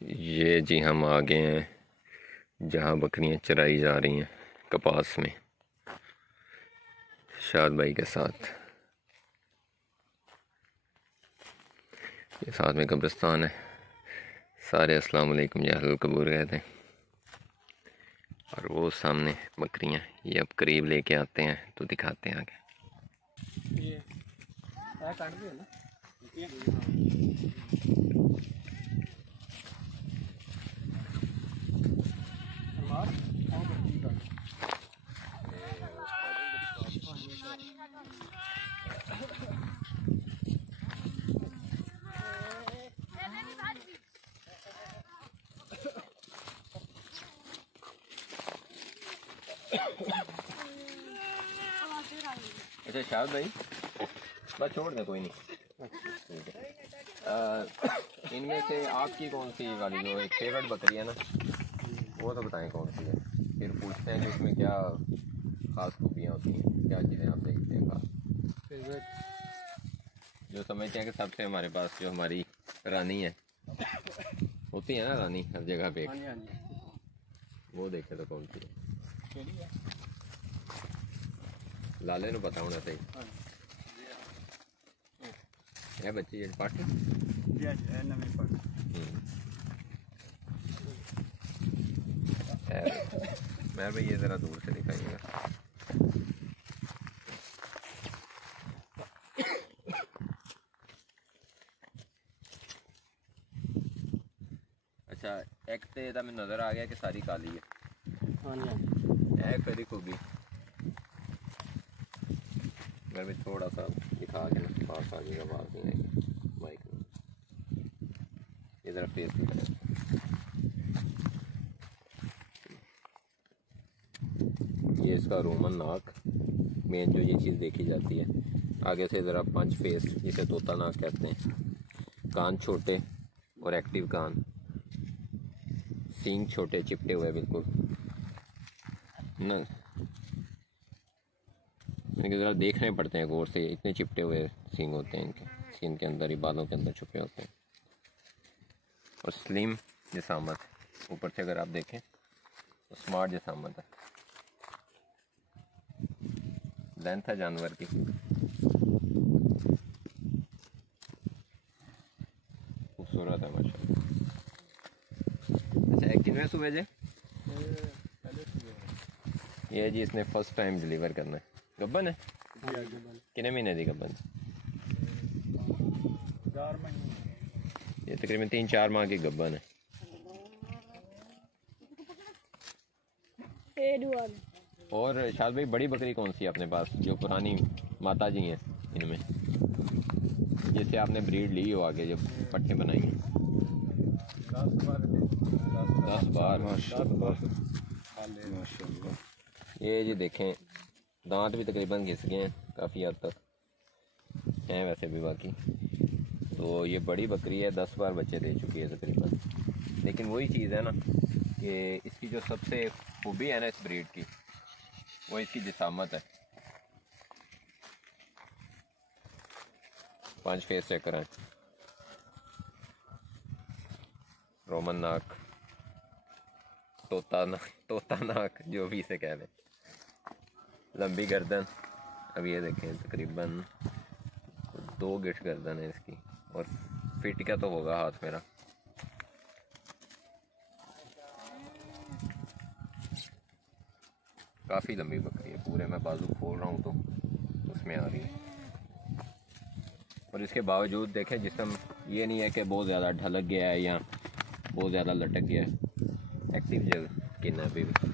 ये जी हम आ गए हैं जहाँ बकरियाँ चराई जा रही हैं कपास में शाद भाई के साथ। ये साथ में कब्रिस्तान है। सारे अस्सलाम वालेकुम या कबूर कहते हैं। और वो सामने बकरियाँ ये अब करीब लेके आते हैं तो दिखाते हैं आगे। अच्छा शाद भाई बस छोड़ दे कोई नहीं। इनमें से आपकी कौन सी वाली जो एक फेवरेट बकरी है ना वो तो बताएं कौन सी है, फिर पूछते हैं कि उसमें क्या ख़ास खूबियाँ होती हैं, क्या चीज़ें आप देखते हैं खास फेवरेट जो समझते हैं कि सबसे हमारे पास जो हमारी रानी है होती है ना, रानी हर जगह पे वो देखे तो कौन सी है? लाले नु पता होना सही है बच्ची जेड पट मैं भाई ये ज़रा दूर से दिखाइएगा। अच्छा एक तो ये मैं नज़र आ गया कि सारी काली है करी खूबी मैं भी थोड़ा सा दिखा के ना पास आ जाएगा, बात नहीं आएगी माइक में। ये ज़रा फेस दिखाया ये इसका रोमन नाक मेन जो ये चीज़ देखी जाती है। आगे से ज़रा पंच फेस जिसे तोता नाक कहते हैं, कान छोटे और एक्टिव कान, सींग छोटे चिपटे हुए बिल्कुल न, इनके ज़रा देखने पड़ते हैं गौर से, इतने चिपटे हुए सींग होते हैं इनके, सींग के अंदर ही बालों के अंदर छुपे होते हैं। और स्लिम जिसामत ऊपर से अगर आप देखें तो स्मार्ट जिसामत है, लेंथ है जानवर की खूबसूरत है माशाल्लाह। अच्छा कितने सुबह जे ये जी इसने फर्स्ट टाइम डिलीवर करना है। गब्बन है कितने महीने दी गब्बन? 4 महीने, ये तकरीबन 3-4 माह की गब्बन है। और शायद भाई बड़ी बकरी कौन सी है अपने पास जो पुरानी माता जी हैं इनमें जिससे आपने ब्रीड ली हो आगे जब पट्टे बनाएंगे? 10 बार माशाल्लाह। ये जी देखें दांत भी तकरीबन घिस गए हैं काफ़ी हद तक हैं वैसे भी बाकी। तो ये बड़ी बकरी है, 10 बार बच्चे दे चुकी है तकरीबन। लेकिन वही चीज़ है ना कि इसकी जो सबसे खूबी है ना इस ब्रीड की वो इसकी जिसामत है। 5 फेस चेक कराएं, रोमन नाक, तोता नाक जो भी इसे कह लें, लंबी गर्दन। अब ये देखें तकरीबन 2 गिठ गर्दन है इसकी और फिट का तो होगा हाथ मेरा। काफ़ी लंबी बकरी है, पूरे मैं बाजू खोल रहा हूँ तो उसमें आ रही है। और इसके बावजूद देखें जिस्म ये नहीं है कि बहुत ज़्यादा ढलक गया है या बहुत ज़्यादा लटक गया है, एक्टिव जगह किन है अभी भी।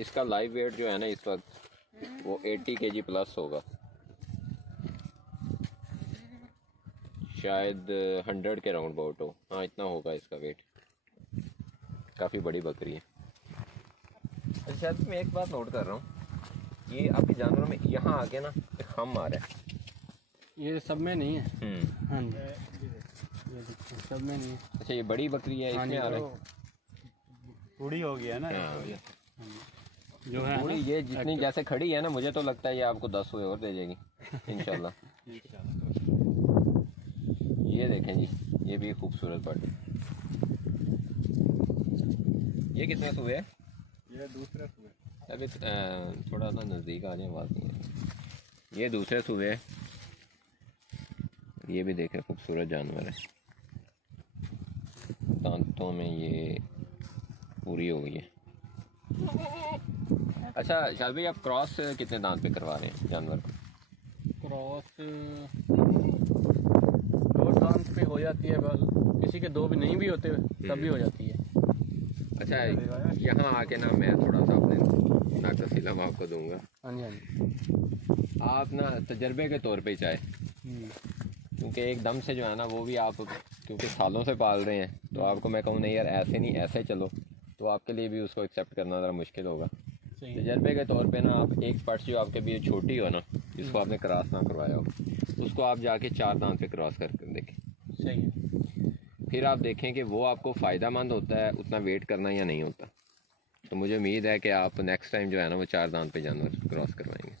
इसका लाइव वेट जो है ना इस वक्त वो 80 kg प्लस होगा, शायद 100 के राउंड अबाउट हो, हाँ इतना होगा इसका वेट। काफ़ी बड़ी बकरी है। अच्छा मैं एक बात नोट कर रहा हूँ, ये आपके जानवरों में यहाँ आके ना खम आ रहा है, ये सब में नहीं है। हाँ जी ये देखिए सब में नहीं है। अच्छा ये बड़ी बकरी है इसमें आ रहा है, बूढ़ी हो गया ना जो है बूढ़ी ये जितनी जैसे खड़ी है ना मुझे तो लगता है ये आपको 10 हुए और दे जाएगी इंशाल्लाह। ये देखें जी, ये भी खूबसूरत बर्ड। ये कितने सूए? ये दूसरे सूए। अभी थोड़ा सा नज़दीक आ जाए, बात नहीं है। ये दूसरे सूए, ये भी देखें खूबसूरत जानवर है। दांतों में ये पूरी हो गई है। अच्छा शाल भाई, आप क्रॉस कितने दांत पे करवा रहे हैं जानवर को? क्रॉस 2 दांत पे हो जाती है, बस किसी के 2 भी नहीं भी होते तब भी हो जाती है। अच्छा, यहाँ आके ना मैं थोड़ा सा अपने नाकस इलम आपको दूंगा। हाँ जी, हाँ जी। आप ना तजर्बे के तौर पे चाहे, क्योंकि एकदम से जो है ना वो भी आप क्योंकि सालों से पाल रहे हैं, तो आपको मैं कहूँ नहीं यार ऐसे नहीं ऐसे चलो, तो आपके लिए भी उसको एक्सेप्ट करना ज़रा मुश्किल होगा। तजर्बे के तौर पे ना आप एक पर्स जो आपके भी छोटी हो ना, जिसको आपने क्रॉस ना करवाया हो, उसको आप जाके 4 दांत पे क्रॉस करके देखें। सही है। फिर आप देखें कि वो आपको फ़ायदा मंद होता है उतना वेट करना या नहीं होता। तो मुझे उम्मीद है कि आप नेक्स्ट टाइम जो है ना वो 4 दांत पे जानवर क्रॉस करवाएंगे।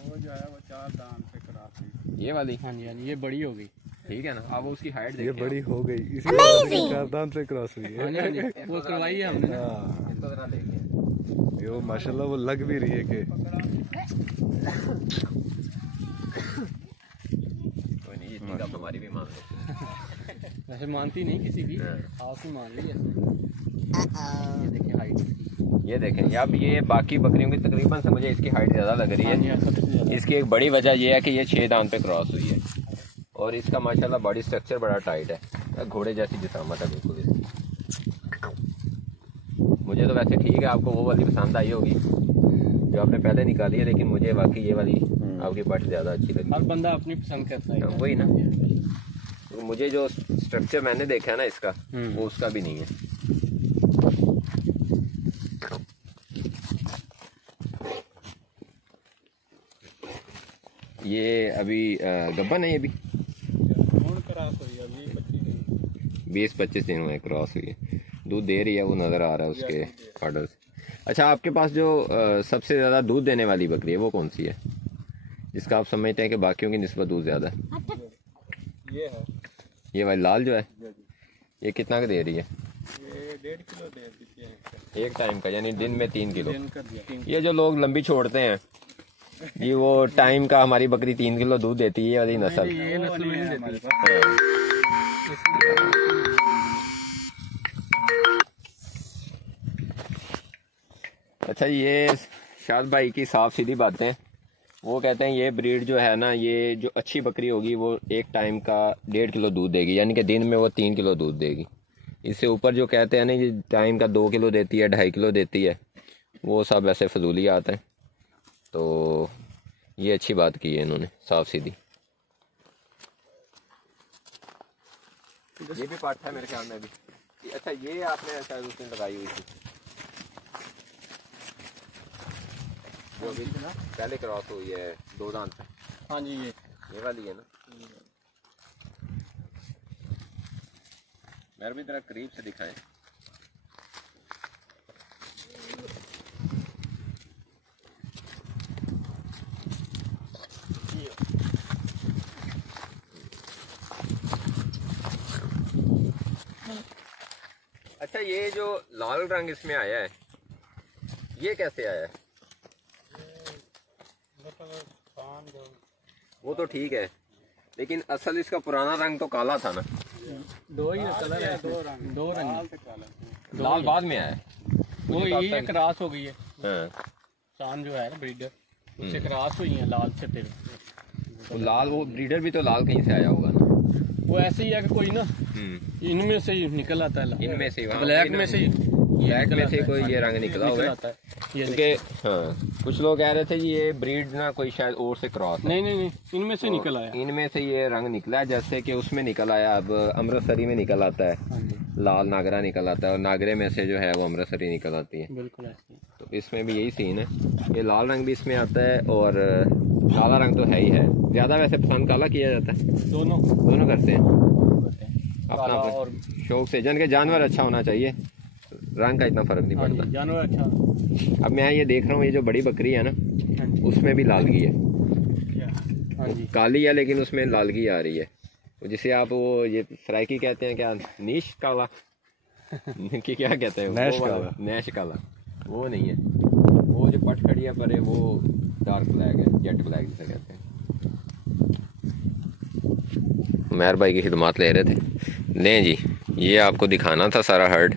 वो जो है वो 4 दांत पे क्रॉस हुई। ये वाली? हाँ जी, हाँ जी, ये बड़ी हो गई। ठीक है ना, अब उसकी हाइट देखिए। ये बड़ी हो गई, इसी वजह से 4 दांत पे क्रॉस हुई है। हाँ जी, हाँ जी, वो करवाई है हमने। इसको जरा लेके ये वो माशाल्लाह वो लग भी रही है कि कोई नहीं, इतनी तो हमारी भी मान लो। वैसे मानती नहीं किसी की, आप ही मान ली है। ये देखिए हाइट, ये देखें अब ये बाकी बकरियों की तकरीबन से मुझे इसकी हाइट ज़्यादा लग रही है। इसकी एक बड़ी वजह यह है कि ये 6 दांत पे क्रॉस हुई है और इसका माशाल्लाह बॉडी स्ट्रक्चर बड़ा टाइट है, घोड़े जैसी जिसामत है बिल्कुल इसकी। मुझे तो वैसे ठीक है, आपको वो वाली पसंद आई होगी जो आपने पहले निकाली है, लेकिन मुझे वाकई ये वाली आपकी बट ज़्यादा अच्छी लगी। हर बंदा अपनी पसंद करता है। वही ना, तो मुझे जो स्ट्रक्चर मैंने देखा है ना इसका, वो उसका भी नहीं है। ये अभी गब्बन है, ये भी 20-25 दिन हुए क्रॉस हुई है, दूध दे रही है, वो नज़र आ रहा है उसके ऑर्डर से। अच्छा, आपके पास जो सबसे ज़्यादा दूध देने वाली बकरी है वो कौन सी है, जिसका आप समझते हैं कि बाकियों की निस्बत दूध ज़्यादा है? ये है, ये वाली लाल जो है, ये कितना का दे रही है? ये 1.5 किलो दे देती है एक टाइम का, यानी दिन में 3 किलो। दिन का दिया। ये जो लोग लंबी छोड़ते हैं ये वो टाइम का, हमारी बकरी 3 किलो दूध देती है, ये वाली नस्ल। ये नस्ल में नहीं देती। अच्छा, ये शाद भाई की साफ सीधी बातें, वो कहते हैं ये ब्रीड जो है ना, ये जो अच्छी बकरी होगी वो एक टाइम का 1.5 किलो दूध देगी, यानी कि दिन में वो 3 किलो दूध देगी। इससे ऊपर जो कहते हैं ना ये टाइम का 2 किलो देती है, 2.5 किलो देती है, वो सब ऐसे फजूली आते हैं। तो ये अच्छी बात की है इन्होंने, साफ सीधी। ये भी पाठ है मेरे ख्याल में भी। अच्छा, ये आपने शायद उस दिन लगाई हुई थी जो भी पहले क्रॉस हुई है 2 दांत पे। हाँ जी, ये वाली है ना। मेरे भी तरह करीब से दिखाएं। अच्छा, ये जो लाल रंग इसमें आया है ये कैसे आया है? वो तो ठीक है, लेकिन असल इसका पुराना रंग तो काला था ना। 2 ही कलर है, 2 रंग। लाल बाद में आया है। वो ये क्रॉस हो गई है। हाँ, शान जो है ब्रीडर, उससे क्रॉस हुई है लाल से। फिर तो लाल, वो ब्रीडर भी तो लाल कहीं से आया होगा ना। वो ऐसे ही है कि कोई ना इनमें से ही निकल आता है, इनमें से, ब्लैक में से ही, ब्लैक में से कोई ये रंग निकला हुआ है। क्योंकि हाँ, कुछ लोग कह रहे थे ये ब्रीड ना कोई शायद और से क्रॉस है। नहीं, इनमें से निकल आया। इनमें से ये रंग निकला है, जैसे कि उसमें निकल आया। अब अमृतसरी में निकल आता है, लाल नागरा निकल आता है, और नागरे में से जो है वो अमृतसरी निकल आती है। बिल्कुल ऐसे। तो इसमें भी यही सीन है, ये लाल रंग भी इसमें आता है और काला रंग तो है ही है। ज़्यादा वैसे पसंद काला किया जाता है, दोनों करते हैं अपना और शौक से। जन के जानवर अच्छा होना चाहिए, रंग का इतना फर्क नहीं पड़ता। जानवर अच्छा। अब मैं ये देख रहा हूँ, ये जो बड़ी बकरी है ना उसमें भी लालगी है। हाँ जी। काली है लेकिन उसमें लालगी आ रही है, जिसे आप वो ये सराइकी कहते हैं, क्या नीश काला कि क्या कहते हैं, नैश वो वाला, काला। नैश काला वो नहीं है। वो जो पट खड़ी है पर वो डार्क ब्लैक है, जेट ब्लैक जिसे कहते हैं। उमैर भाई की खिदमत ले रहे थे। लें जी, ये आपको दिखाना था सारा हर्ड।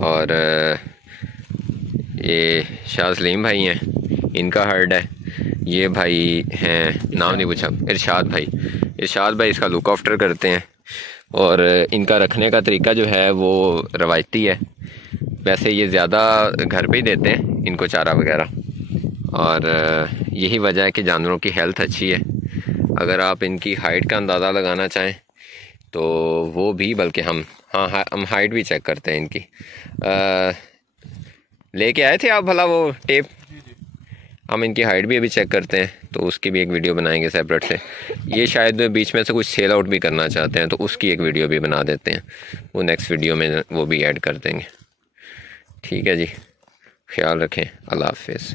और ये शाह सलीम भाई हैं, इनका हर्ड है। ये भाई हैं, नाम नहीं पूछा, इरशाद भाई। इरशाद भाई इसका लुक आफ्टर करते हैं और इनका रखने का तरीका जो है वो रवायती है। वैसे ये ज़्यादा घर पे ही देते हैं इनको चारा वगैरह, और यही वजह है कि जानवरों की हेल्थ अच्छी है। अगर आप इनकी हाइट का अंदाज़ा लगाना चाहें तो वो भी, बल्कि हम हाइट भी चेक करते हैं इनकी। लेके आए थे आप भला वो टेप? हम इनकी हाइट भी अभी चेक करते हैं, तो उसकी भी एक वीडियो बनाएंगे सेपरेट से। ये शायद बीच में से कुछ सेल आउट भी करना चाहते हैं, तो उसकी एक वीडियो भी बना देते हैं, वो नेक्स्ट वीडियो में वो भी ऐड कर देंगे। ठीक है जी, ख्याल रखें, अल्लाह हाफिज़।